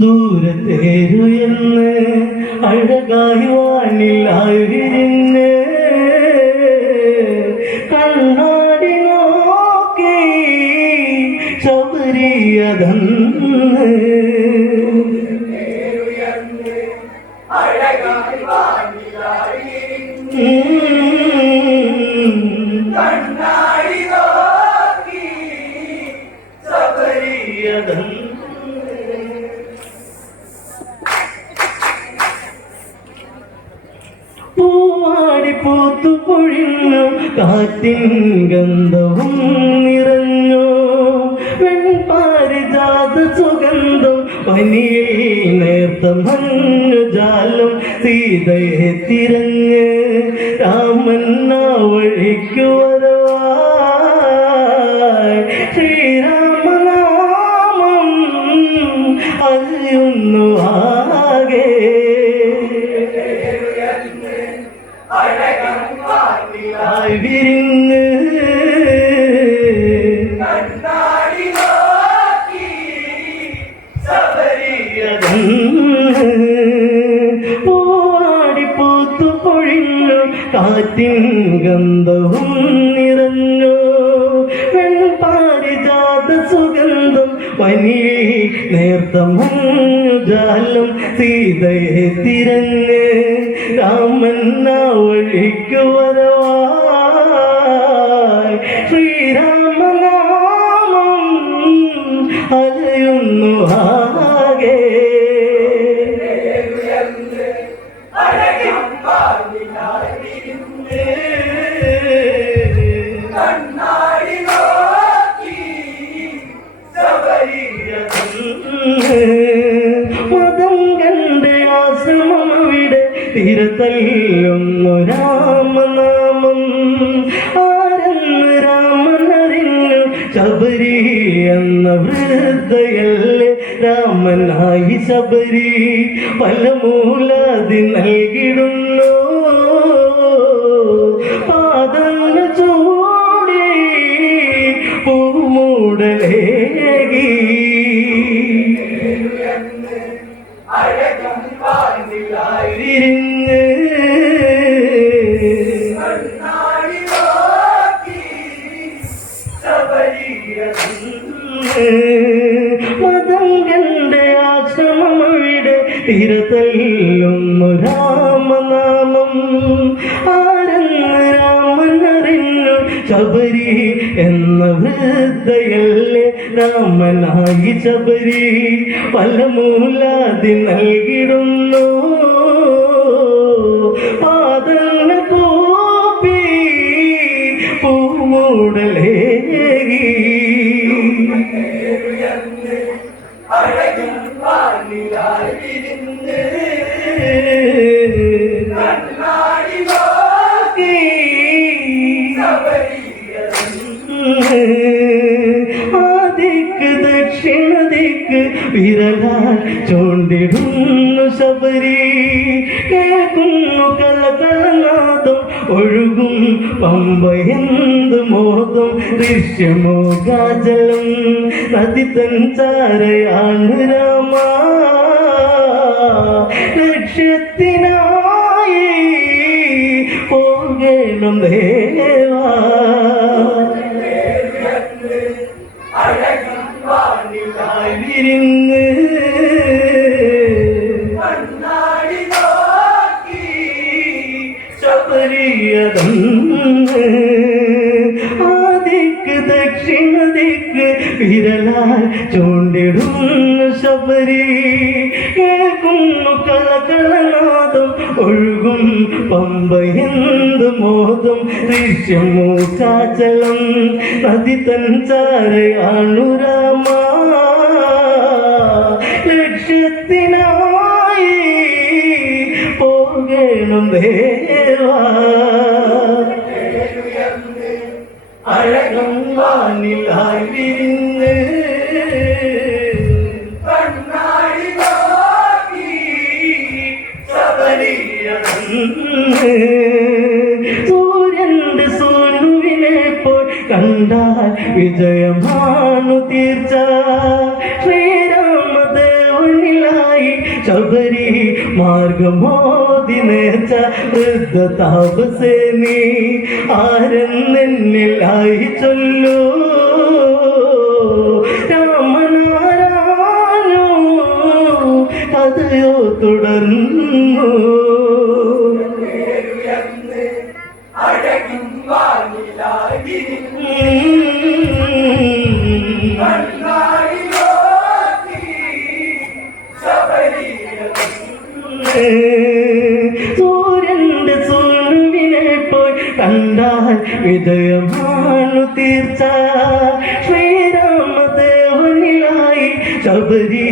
ദൂരത്തേരുയെന്ന് അഴകായി വാനിലായി വിരിഞ്ഞ് പൊഴിഞ്ഞു കാറ്റിൻ ഗന്ധവും നിറഞ്ഞു. വെൺപാരിജാത സുഗന്ധം പനിയിൽ നേർത്ത മഞ്ഞുജാലം സീതയെ തിരഞ്ഞ് പൂവാടി പൂത്തു പൊഴിഞ്ഞു കാറ്റിൻ ഗന്ധവും നിറഞ്ഞു. വെൺപാരിജാത സുഗന്ധം പനിയിൽ നേർത്തമും മഞ്ഞുജാലം സീതയെ തിരഞ്ഞ് രാമൻ വഴിക്കു മതം കണ്ട് ആശ്രമം അവിടെ തീരത്തല്ലുന്നു രാമനാമം ആരെന്ന് രാമനറിഞ്ഞു ശബരി എന്ന വൃദ്ധയല്ലേ രാമനായി ശബരി പലമൂലാതി നൽകിടുന്നു വിരിഞ്ഞ് മതം കണ്ട് രാമനാമം. ആരെന്ന് രാമനറിഞ്ഞു ശബരി എന്ന വൃദ്ധയല്ലേ രാമനായി ശബരി. പലമൂലാതി നൽകിടുന്നു প্রাণ ഒഴുകും പമ്പ എന്ത് മോദം ദൃശ്യമോ കാജലം? നദി തൻ ചാരയാണ് രാമ. ലക്ഷ്യത്തിനായി പോകണം ദേവാ ഒഴുകും പമ്പ എന്ത് മോദം ദൃശ്യമോ ചാചലം നദി തൻ ചാരയാണു രാമ. ലക്ഷ്യത്തിനായി പോകണം ദേവാ. അഴകം വാനിലായി വിരിഞ്ഞ് വിജയമാണു തീർച്ച. ശ്രീരാമദേവനിലായി ശബരി മാർഗമോതി നേച്ച വൃദ്ധ താപസേനി ആരെന്നെന്നിലായി ചൊല്ലൂ. രാമനാരാനോ കഥയോ തുടർന്നു. വിജയമാണു തീർച്ച. ശ്രീരാമദേവനിലായി ശബരി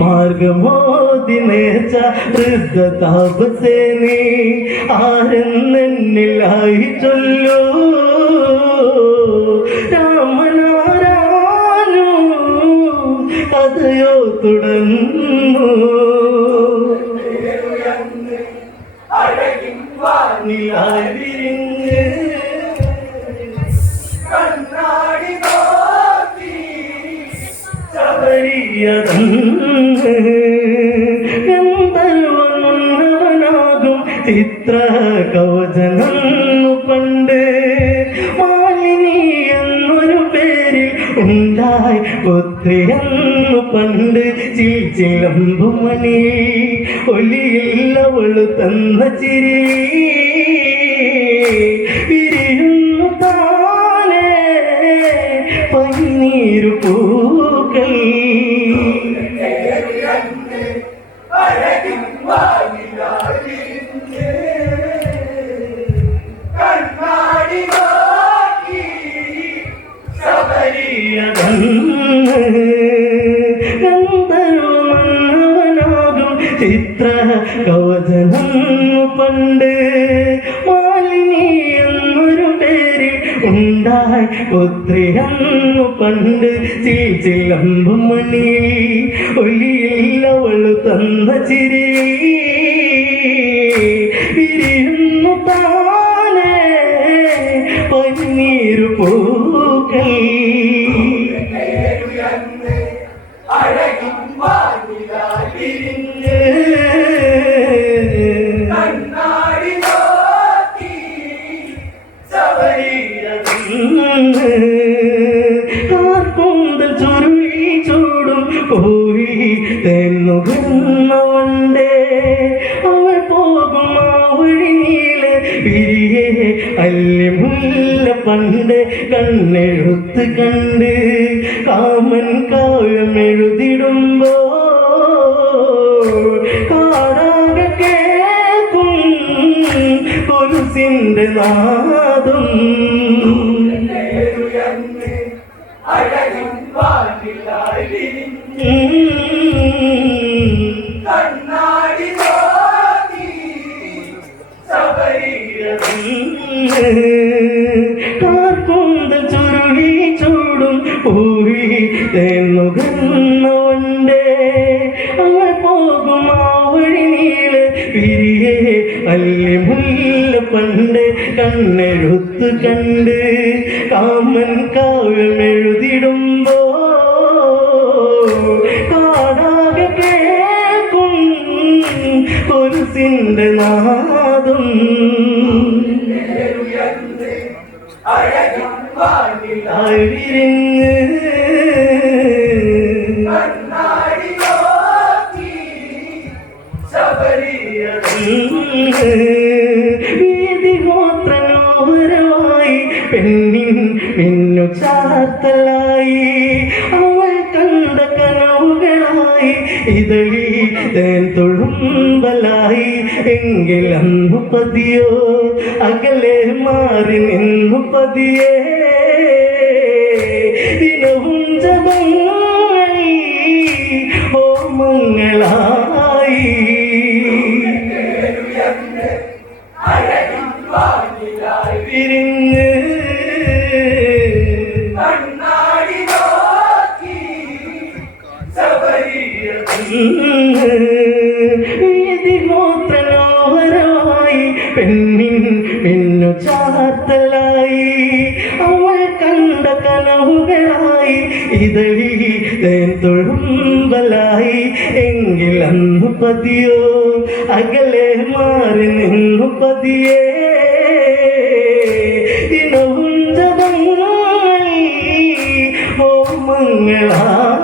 മാർഗമോതി നേച്ച വൃദ്ധ താപസേനി ആരെന്നെന്നിലായി ചൊല്ലൂ. രാമനാരാനു കഥയോ തുടർന്നു അഴകിൻ വാനിലായി ഗന്ധർവനുള്ളവനാകും ചിത്ര കവചനു പണ്ട് മാലിനി എന്നൊരു പേരിൽ ഉണ്ടായി പുത്രിയെന്നു പണ്ട് ചിൽച്ചിലമ്പുമണി ഒലിയില്ലവളു തന്ന ചിരി വിരിയുന്നു താനേ പന്നീരു പൂക്കൾ ചിത്ര കവചനം പണ്ട് മാലിനി എന്നൊരു പേരിൽ ഉണ്ടായി പുത്രിയന്നു പണ്ട് ചിലമ്പുമണി ഒലിയില്ലവളു തന്ന ചിരി Lord. tiene തേൻ തൊഴുമ്പലായി എങ്കിലന്നു പതിയോ? അകലെ മാറി നിന്നു പതിയേ? ദിനവും ജപങ്ങളായി ഹോമങ്ങളായി കണ്ട ഇതഴി തൊഴുമ്പലായി. എങ്കിൽ അന്ന് പതിയോ അകലെ മാറി നിന്നു പതിയേ. ദിനവും ജപങ്ങളായി ഹോമങ്ങളായി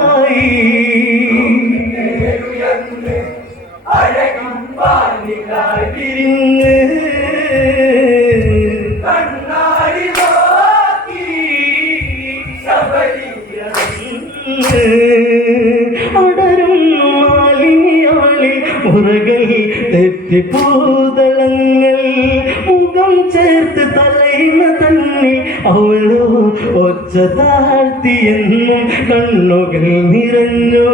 മുറകൾ തെറ്റിപ്പൂതളങ്ങൾ മുഖം ചേർത്ത് തലയിന തന്നെ അവളോ ഒച്ച താഴ്ത്തിയെന്നും കണ്ണുകൾ നിറഞ്ഞു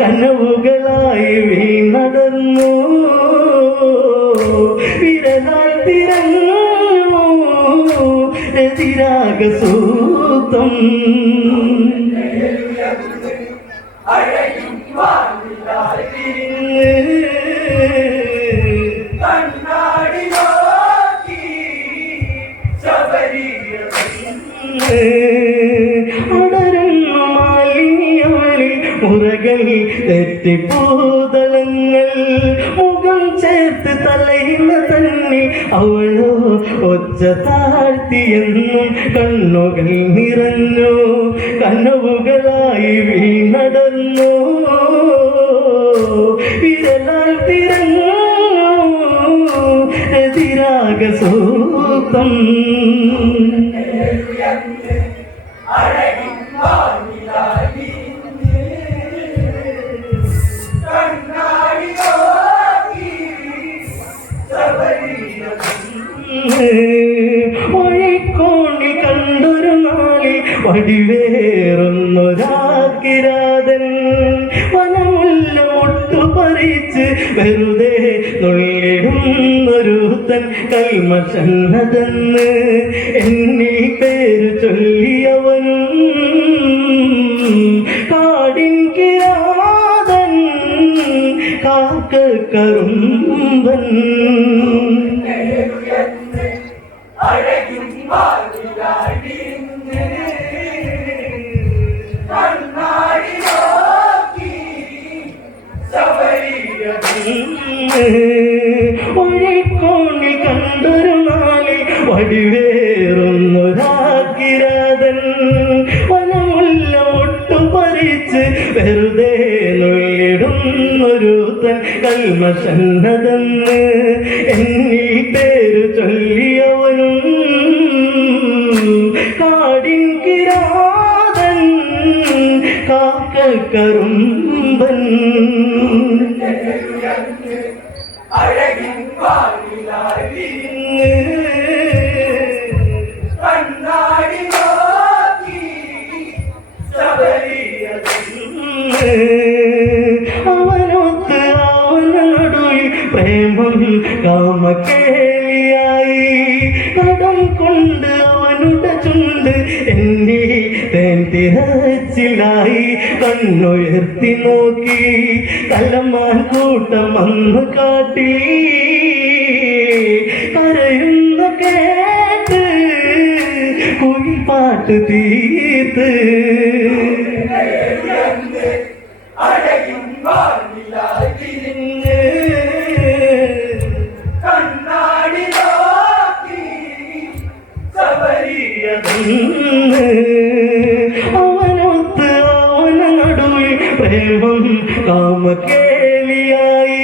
കനവുകളായി വീണടർന്നു. വിരലാൽ തിരഞ്ഞു രതിരാഗസൂത്തം ഉയർന്ന് അടരുന്നു മുറകൾ തെറ്റിപ്പൂതളങ്ങൾ. മുഖം ചേർത്ത് തലയില തന്നെ അവളോ ഒച്ച താഴ്ത്തിയെന്നും കണ്ണുകൾ നിറഞ്ഞു കനവുകളായി വീണടർന്നു ഒഴിക്കോണി കണ്ടൊരു നാളിൽ വടിവേറുന്നൊരാക്കിരാതൻ. വനമുല്ല മുട്ടു പറിച്ച് വെറുതെ നുള്ളിടുന്നൊരുത്തൻ കൽമഷന്നതെന്ന് എന്നീ അഴകിൻ വാനിലായി ഒരു തൽ കൽമസന്നതന്നേ വെറുതെ വാനിലായി കണ്ണാടി നോക്കി ശബരിയ അവനൊത്ത് അവന നടുവിൽ പ്രേമം കാമക്കേളിയായി കടം കൊണ്ട് അവനുടെ ചുണ്ട് എന്നെ തിരച്ചിലായി കണ്ണുയർത്തി നോക്കി. കലമാൻ കൂട്ടം അന്ന് കാട്ടി. കരയുന്ന കേട്ട് കുയിൽപ്പാട്ട് തീർത്ത്. പ്രേമം കാമക്കേളിയായി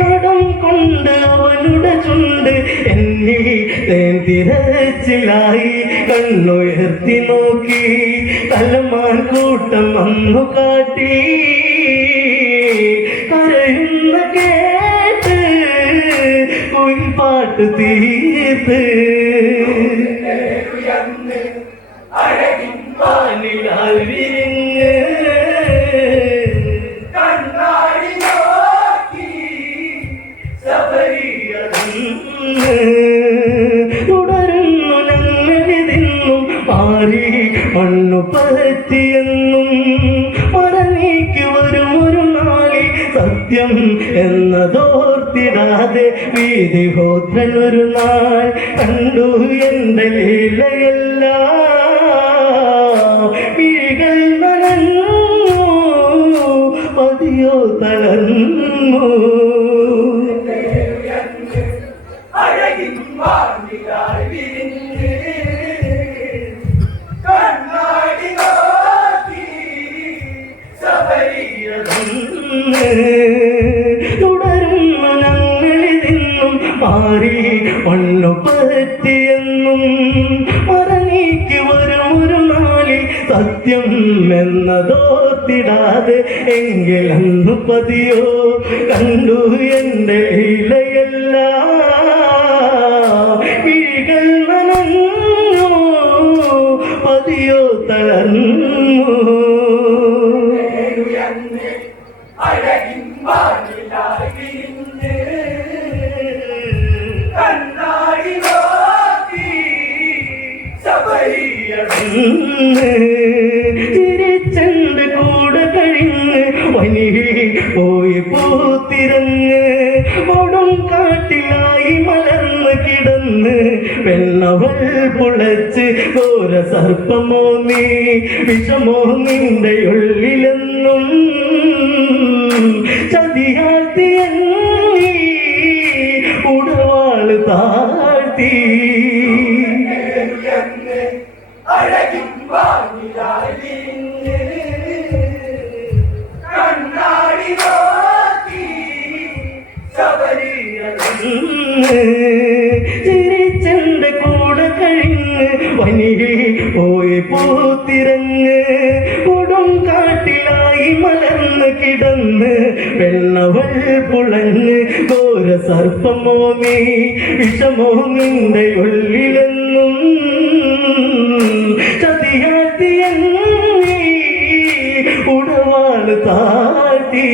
നടം കൊണ്ട് അവനുടെ ചുണ്ട് എന്നിൽ തേന്തിരച്ചിലായി കണ്ണുയർത്തി നോക്കി. തലമാൻ കൂട്ടം അന്നു കാട്ടി. കരയുന്ന കേട്ട് കുയിൽപ്പാട്ട് തീർത്ത് എന്നതോർത്തിടാതെ വീതിഹോത്രൻ ഒരു നാൾ കണ്ടു എന്റെ ലീലയെല്ലാം. മിഴികൾ നനഞ്ഞു പതിയോ തളർന്നു. എന്നതോർത്തിടാതെ എങ്കിലന്നു പതിയോ കണ്ടു എന്റെ ഇലയല്ല കിടന്ന് വെള്ളവൾ പുളച്ച് ഓര സർപ്പമോ നീ വിഷമോ നിന്റെ ഉള്ളിലെന്നും ചതിയാത്തി ഉടവാൾ താഴ്ത്തി. അഴകി മലർന്ന് കിടന്ന് വെള്ളവൾ പുളഞ്ഞ് ഘോര സർപ്പമോ നീ വിഷമോ നിന്റെ ഉള്ളിലെന്നും താഴ്ത്തി.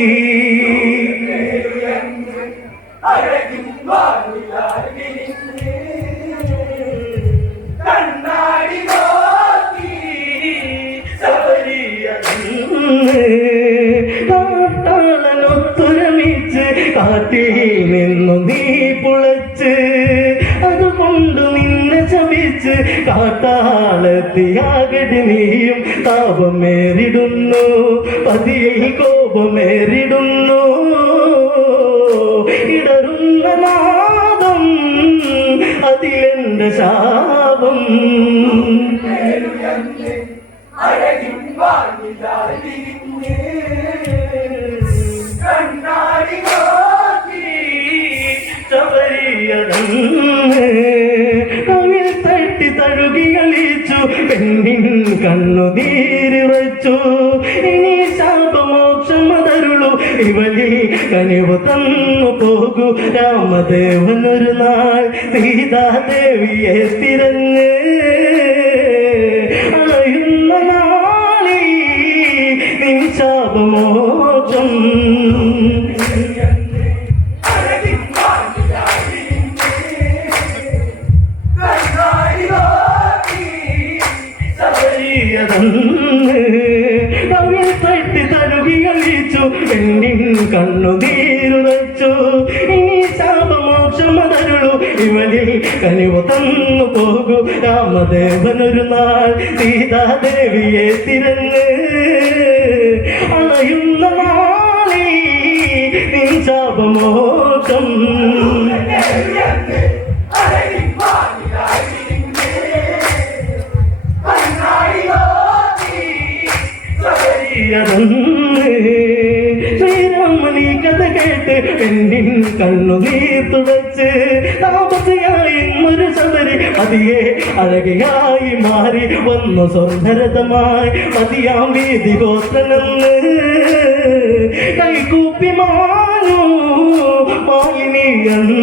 കാട്ടാളത്തിയാകടി നീയും താപമേറിടുന്നു. പതിയിൽ കോപമേറിടുന്നു. ഇടറുന്ന നാദം അതിലെന്റെ ശാപം? കണ്ണുനീരിറച്ചു ഇനി ശാപമോക്ഷം തരുള്ളു ഇവലി കനിവ് തന്നു പോകൂ. രാമദേവൻ ഒരു നാൾ സീതാദേവിയെ തിരഞ്ഞ്. അറിയുന്ന നാളി നിൻ ശാപമോക്ഷം പെണ്ണിൻ കണ്ണുനീരുറച്ചു. ഇനി ശാപമോക്ഷം അതരുളു. ഇവനിൽ കനിവ് തന്നു പോകൂ. രാമദേവനൊരു നാൾ സീതാദേവിയെ തിരഞ്ഞ് അണയുന്ന നാളിൽ നീ ശാപമോക്ഷം. ഉയർന്ന് പെണ്ണിൻ കണ്ണുനീർ തുടച്ച് താപസയായി ഒരു ശബരി അതിയെ അഴകയായി മാറി വന്നു സ്വന്തരതമായി അതിയാം വീതി ഗോത്രനെന്ന് കൈകൂപ്പി മാനു മാലിനി എന്ന്.